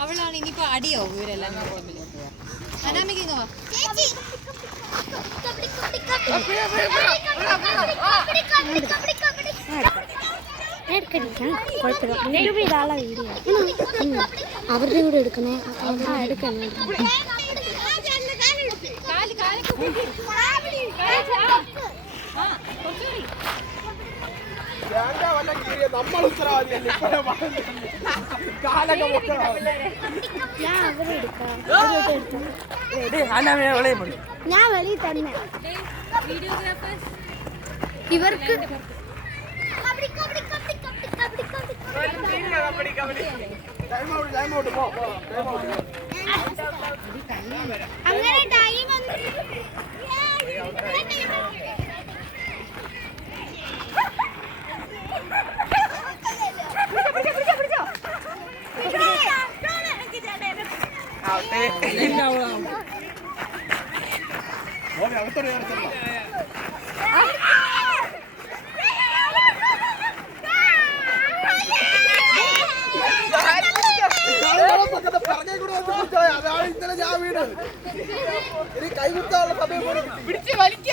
അവളാണ് ഇനിയിപ്പോ അടിയാവും ഇവരെല്ലാം. അനാമിക്ക് വാ. അവരുടെ കൂടെ എടുക്കണേ. എടുക്കണേ. ഞാൻ വെളിയിൽ തന്നെ. ഇവർക്ക് അങ്ങനെ ടൈം ഇന്നലെ ഞാൻ വീട് ഇനി കൈകുത്താനുള്ള സമയം പിടിച്ച് വലിക്കാൻ